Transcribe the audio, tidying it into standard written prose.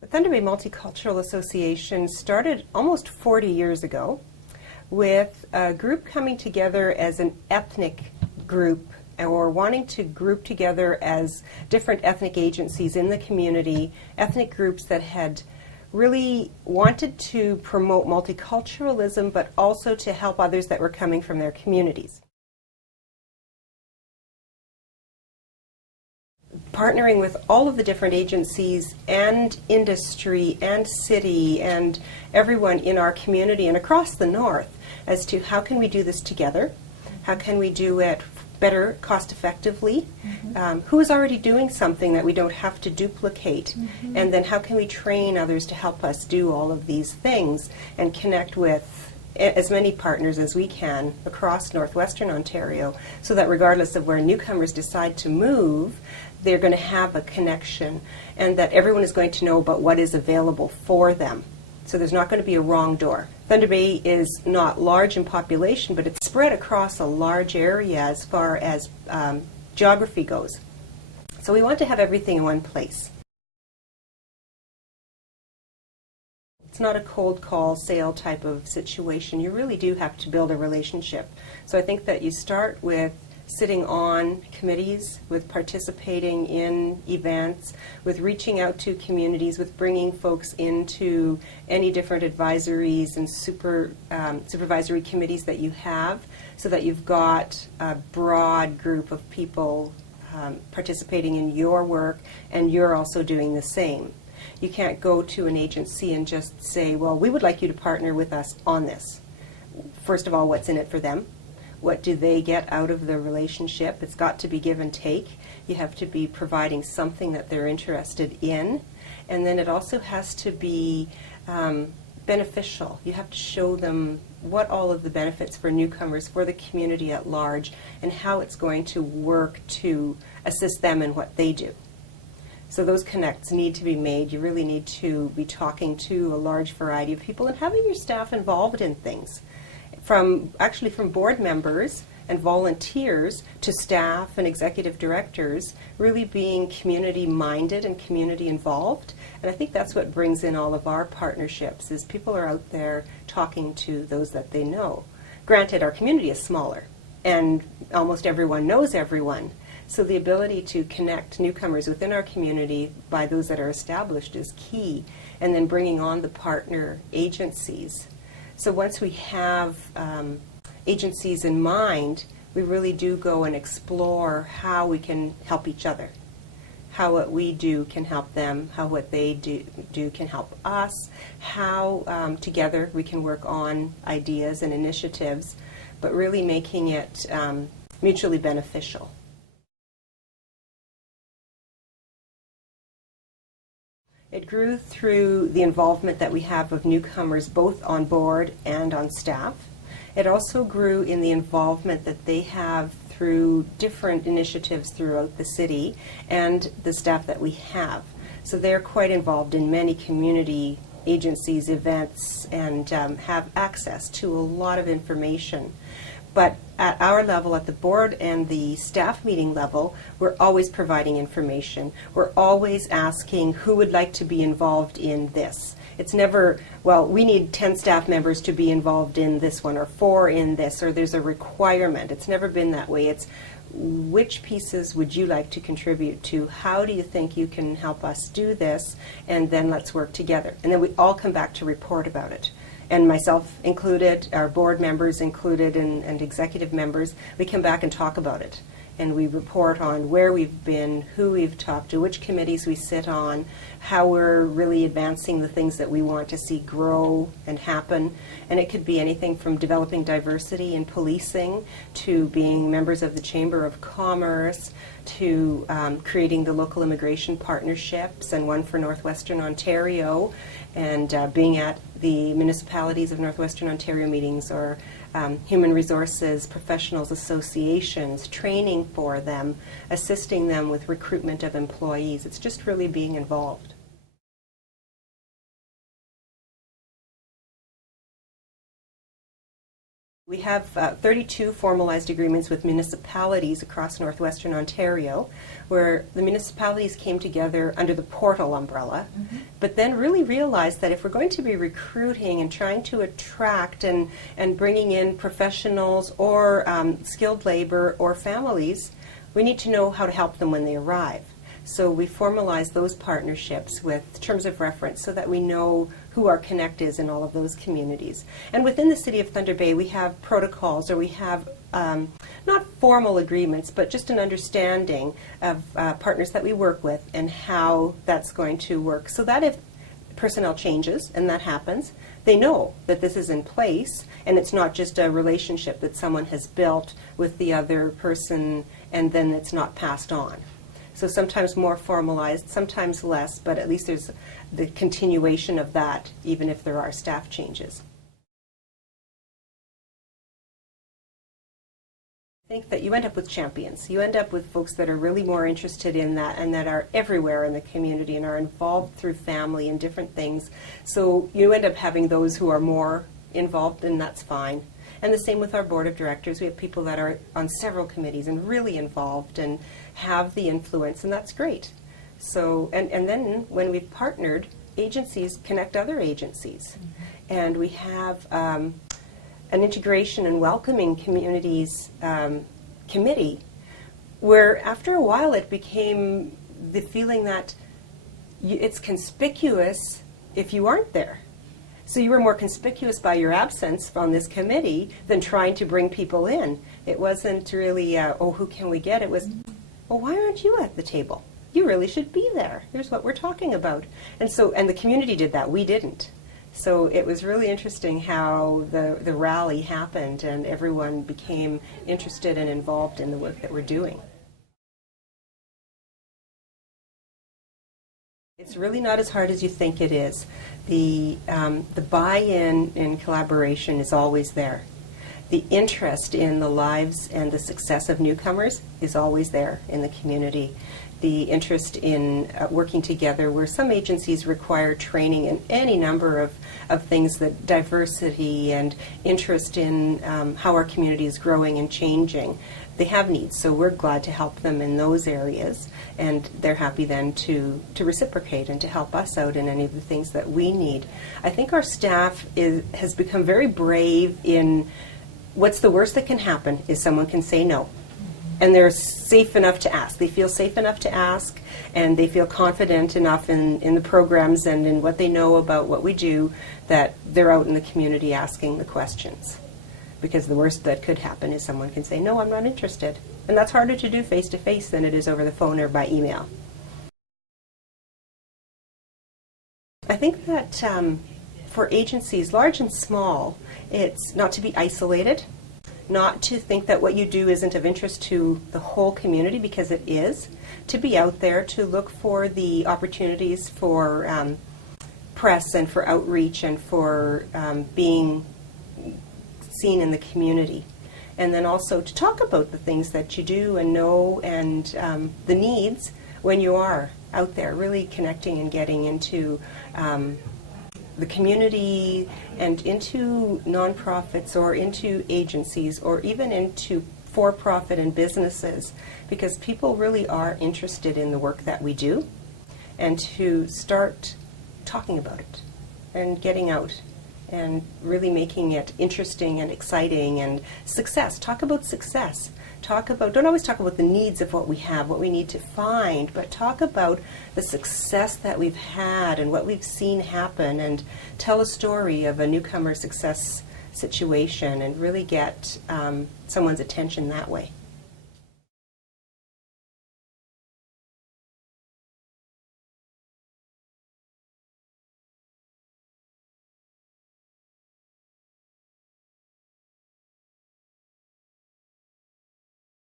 The Thunder Bay Multicultural Association started almost 40 years ago with a group coming together as an ethnic group, or wanting to group together as different ethnic agencies in the community, ethnic groups that had really wanted to promote multiculturalism, but also to help others that were coming from their communities. Partnering with all of the different agencies and industry and city and everyone in our community and across the north as to how can we do this together, how can we do it better, cost effectively, who is already doing something that we don't have to duplicate, and then how can we train others to help us do all of these things and connect with as many partners as we can across northwestern Ontario, so that regardless of where newcomers decide to move, they're going to have a connection, and that everyone is going to know about what is available for them. So there's not going to be a wrong door. Thunder Bay is not large in population, but it's spread across a large area as far as geography goes. So we want to have everything in one place. It's not a cold call sale type of situation. You really do have to build a relationship. So I think that you start with sitting on committees, with participating in events, with reaching out to communities, with bringing folks into any different advisories and supervisory committees that you have, so that you've got a broad group of people participating in your work, and you're also doing the same. You can't go to an agency and just say, well, we would like you to partner with us on this. First of all, what's in it for them? What do they get out of the relationship? It's got to be give and take. You have to be providing something that they're interested in. And then it also has to be beneficial. You have to show them what all of the benefits for newcomers, for the community at large, and how it's going to work to assist them in what they do. So those connects need to be made. You really need to be talking to a large variety of people and having your staff involved in things. From board members and volunteers to staff and executive directors, really being community minded and community involved. And I think that's what brings in all of our partnerships, is people are out there talking to those that they know. Granted, our community is smaller and almost everyone knows everyone. So the ability to connect newcomers within our community by those that are established is key, and then bringing on the partner agencies. So once we have agencies in mind, we really do go and explore how we can help each other, how what we do can help them, how what they do can help us, how together we can work on ideas and initiatives, but really making it mutually beneficial. It grew through the involvement that we have of newcomers both on board and on staff. It also grew in the involvement that they have through different initiatives throughout the city and the staff that we have. So they're quite involved in many community agencies, events, and have access to a lot of information. But at our level, at the board and the staff meeting level, we're always providing information. We're always asking who would like to be involved in this. It's never, well, we need 10 staff members to be involved in this one, or 4 in this, or there's a requirement. It's never been that way. It's which pieces would you like to contribute to? How do you think you can help us do this? And then let's work together. And then we all come back to report about it. And myself included, our board members included, and executive members, we come back and talk about it. And we report on where we've been, who we've talked to, which committees we sit on, how we're really advancing the things that we want to see grow and happen. And it could be anything from developing diversity in policing, to being members of the Chamber of Commerce, to creating the local immigration partnerships, and one for Northwestern Ontario, and being at the municipalities of Northwestern Ontario meetings, or human resources, professionals associations, training for them, assisting them with recruitment of employees. It's just really being involved. We have 32 formalized agreements with municipalities across northwestern Ontario, where the municipalities came together under the Portal umbrella, but then really realized that if we're going to be recruiting and trying to attract and bringing in professionals or skilled labor or families, we need to know how to help them when they arrive. So we formalize those partnerships with terms of reference so that we know who our connect is in all of those communities. And within the City of Thunder Bay, we have protocols, or we have not formal agreements, but just an understanding of partners that we work with and how that's going to work. So that if personnel changes, and that happens, they know that this is in place, and it's not just a relationship that someone has built with the other person and then it's not passed on. So sometimes more formalized, sometimes less, but at least there's the continuation of that, even if there are staff changes. I think that you end up with champions. You end up with folks that are really more interested in that and that are everywhere in the community and are involved through family and different things. So you end up having those who are more involved, and that's fine. And the same with our board of directors. We have people that are on several committees and really involved and have the influence, and that's great. So, and then when we've partnered, agencies connect other agencies. And we have an integration and welcoming communities committee, where after a while it became the feeling that it's conspicuous if you aren't there. So you were more conspicuous by your absence on this committee than trying to bring people in. It wasn't really, oh, who can we get? It was, well, why aren't you at the table? You really should be there. Here's what we're talking about. And so, and the community did that. We didn't. So it was really interesting how the rally happened and everyone became interested and involved in the work that we're doing. It's really not as hard as you think it is. The buy-in and collaboration is always there. The interest in the lives and the success of newcomers is always there in the community. The interest in working together, where some agencies require training in any number of things, that diversity and interest in how our community is growing and changing. They have needs, so we're glad to help them in those areas, and they're happy then to reciprocate and to help us out in any of the things that we need. I think our staff has become very brave in what's the worst that can happen is someone can say no. And they're safe enough to ask. They feel safe enough to ask, and they feel confident enough in the programs and in what they know about what we do that they're out in the community asking the questions. Because the worst that could happen is someone can say, no, I'm not interested. And that's harder to do face-to-face than it is over the phone or by email. I think that for agencies, large and small, it's not to be isolated, not to think that what you do isn't of interest to the whole community, because it is, to be out there, to look for the opportunities for press and for outreach and for being seen in the community. And then also to talk about the things that you do and know and the needs when you are out there, really connecting and getting into the community and into nonprofits or into agencies or even into for-profit and businesses, because people really are interested in the work that we do, and to start talking about it and getting out and really making it interesting and exciting and success. Talk about success. Don't always talk about the needs of what we have, what we need to find, but talk about the success that we've had and what we've seen happen, and tell a story of a newcomer success situation and really get someone's attention that way.